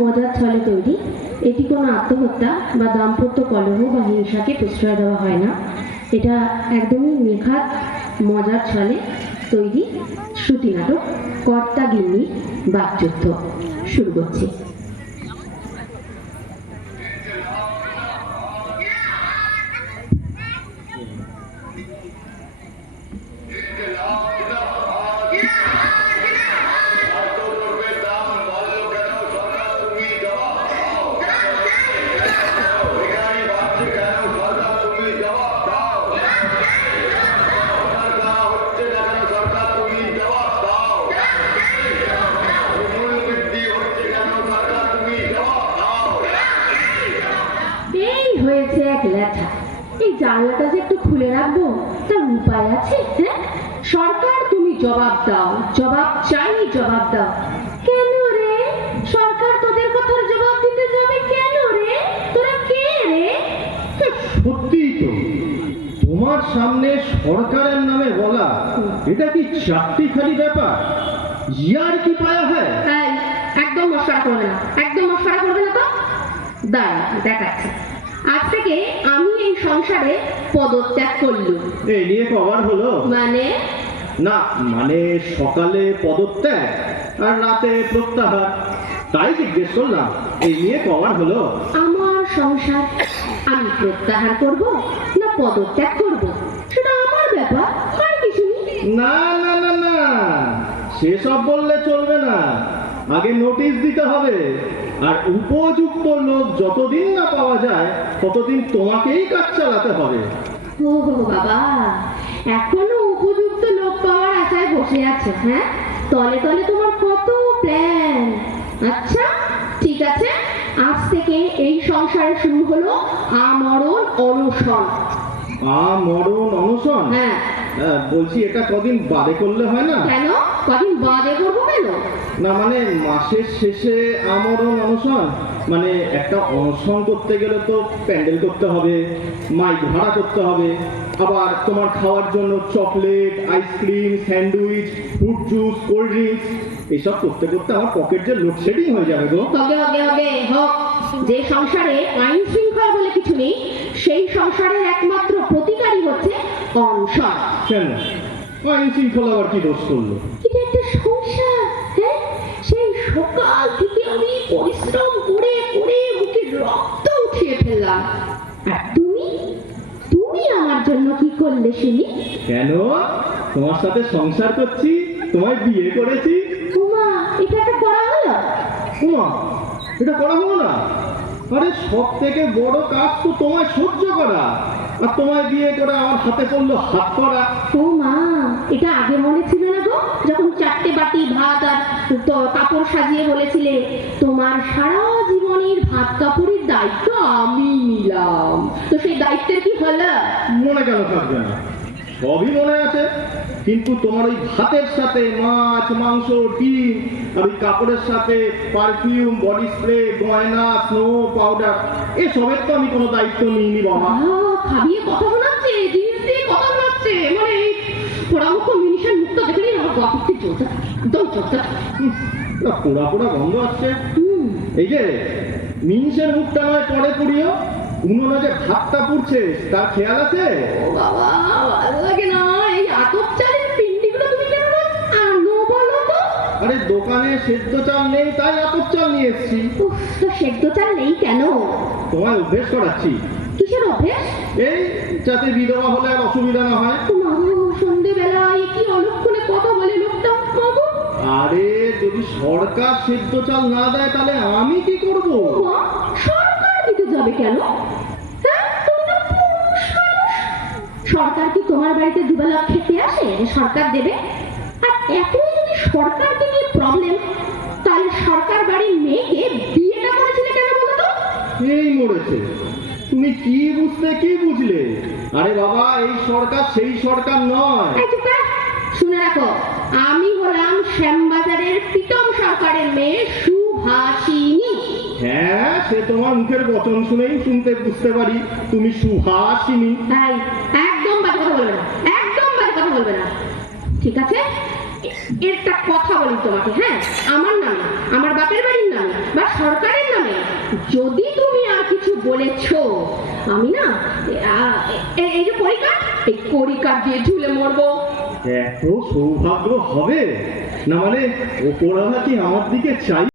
মজার ছলে তৈরি। এটি কোনো আত্মহত্যা বা দাম্পত্য কলহ বা হিংসাকে প্রশ্রয় দেওয়া হয় না। এটা একদমই নিখাত মজার ছলে তৈরি শ্রুতি নাটক কর্তা গিন্নি বাকযুদ্ধ। শুরু করছি। হয়েছে এক লেখা, এই জানলাটা যে একটু খুলে রাখবো তার উপায় আছে? হ্যাঁ, সরকার তুমি জবাব দাও, জবাব চাই, জবাব দাও। কেন রে, সরকার তোদের কথার জবাব দিতে যাবে কেন রে? তোরা কে রে? সত্যিই তো, তোমার সামনে সরকারের নামে বলা এটা কি চাকরিখানি ব্যাপার? ইয়ার কি পায়া হয়? একদম মশকরা করবে না, একদম মশকরা করবে না। তো দাঁড়া দেখাচ্ছি। আজ থেকে আমি এই সংসারে পদত্যাগ করলুম। এই নিয়ে কবার হলো? মানে না, মানে সকালে পদত্যাগ আর রাতে প্রত্যাহার, তাই জিজ্ঞেস করলাম। এই নিয়ে কবার হলো? আমার সংসার আমি প্রত্যাহার করব না পদত্যাগ করব সেটা আমার ব্যাপার, আর কিছু না না না না, সেসব বললে চলবে না। আগে নোটিশ দিতে হবে, আর উপযুক্ত লোক যতদিন না পাওয়া যায় ততদিন তোমাকেই কাজ চালাতে হবে। ও বাবা, এখনো উপযুক্ত লোক পাওয়ার আশায় বসে আছো? হ্যাঁ, তলে তলে তোমার কত প্ল্যান। আচ্ছা ঠিক আছে, আজ থেকে এই সংসারে শুরু হলো আমরণ অনশন। আমরণ অনশন? হ্যাঁ। বলছি এটা কদিন বাদে করলে হয় না? কেন কদিন বাদে করবো কেন? না মানে মাসের শেষে আমরণ অনশন, মানে একটা অনশন করতে গেলে তো প্যান্ডেল করতে হবে, মাইক ভাড়া করতে হবে, আবার তোমার খাওয়ার জন্য chocolate, ice cream, sandwich, fruit juice, cold drinks, এইসব করতে করতে আমার পকেট যে লোডশেডিং হয়ে যাবে গো। হবে হোক। যে সংসারে আইন শৃঙ্খলা বলে কিছু নেই, সেই সংসারের একমাত্র প্রতিকারই হচ্ছে অনশন। কেন আইন শৃঙ্খলা আবার কি দোষ করলো? এটা একটা সংসার। হ্যাঁ, সেই সকাল থেকে আমি পরিশ্রম করে করে মুখে রক্ত উঠিয়ে ফেললাম, আর তুমি তুমি আমার জন্য কি করলে শুনি? কেন? তোমার সাথে সংসার করছি, তোমায় বিয়ে করেছি। উমা, এটা একটা করা হলো? উমা, এটা করা হলো না? আরে সব থেকে বড় কাজ তো তোমায় সহ্য করা, আর তোমায় বিয়ে করে আমার হাতে পড়লো হাত করা। ও মা, এটা আগে মনে ছিল না গো, যখন 4টে বাটি ভাত আর কাপড় সাজিয়ে বলেছিলে তোমার সারা জীবনের ভাত কাপড়ের দায়িত্ব আমি নিলাম। তো সেই দায়িত্বের কি হলো? মনে কেন থাকবে না? সবই মনে আছে, কিন্তু তোমার ওই ভাতের সাথে মাছ, মাংস, ডিম, আর ওই কাপড়ের সাথে পারফিউম, বডি স্প্রে, গয়না, স্নো পাউডার, এসবের তো আমি কোনো দায়িত্ব নিইনি বাবা। খাবিয়ে কথা শোনাচ্ছে, জিনিস দিয়ে কথা শোনাচ্ছে, মানে এই পোড়ামুখ মিনিষের মুখটা দেখলেই আমার গা পিঠে চলতে থাকে, একদম চলতে থাকে। না, পোড়া পোড়া গন্ধ আসছে। এই যে মিনিষের মুখটা নয় পরে পুড়িও, উনুনে যে ভাতটা পুড়ছে তার খেয়াল আছে? ও বাবা, ভালো লাগে না এই আতপ চালের পিন্ডিগুলো তুমি কেন আনো বলো তো? আরে দোকানে সেদ্ধ চাল নেই, তাই আতপ চাল নিয়ে এসেছি। তো সেদ্ধ চাল নেই কেন? তোমায় অভ্যেস করাচ্ছি। কিসের অভ্যেস? এই যাতে বিধবা হলে আর অসুবিধা না হয়। সন্ধ্যেবেলায় কি অলক্ষণে কথা বলে লোকটা? আরে যদি সরকার সেদ্ধ চাল না দেয় তাহলে আমি কি করব? সরকার দিতে যাবে কেন? সরকার কি তোমার বাড়িতে দুবেলা খেতে আসে সরকার দেবে? আর এতই যদি সরকারকে নিয়ে প্রবলেম, তাহলে সরকার বাড়ির মেয়েকে বিয়েটা করেছিলে কেন বলো তো? এই মরেছে, তুমি কি বুঝতে কি বুঝলে? আরে বাবা, এই সরকার সেই সরকার নয়। শুনে রাখো, আমি হলাম শ্যামবাজারের প্রীতম সরকারের মেয়ে সুভাষিনী। হ্যাঁ, সে তোমার মুখের বচন শুনেই শুনতে বুঝতে পারি তুমি সুভাষিনী। একদম বাজে কথা বলবে না, একদম বাজে কথা বলবে না, ঠিক আছে? একটা কথা বলি তোমাকে, হ্যাঁ, আমার নাম, আমার বাপের বাড়ির নাম বা সরকারের নামে যদি তুমি আর কিছু বলেছো, আমি না এই যে কড়িকাঠ দিয়ে ঝুলে মরবো। এত সৌভাগ্য হবে না? মানে ওপরওয়ালা কি আমার দিকে চাই?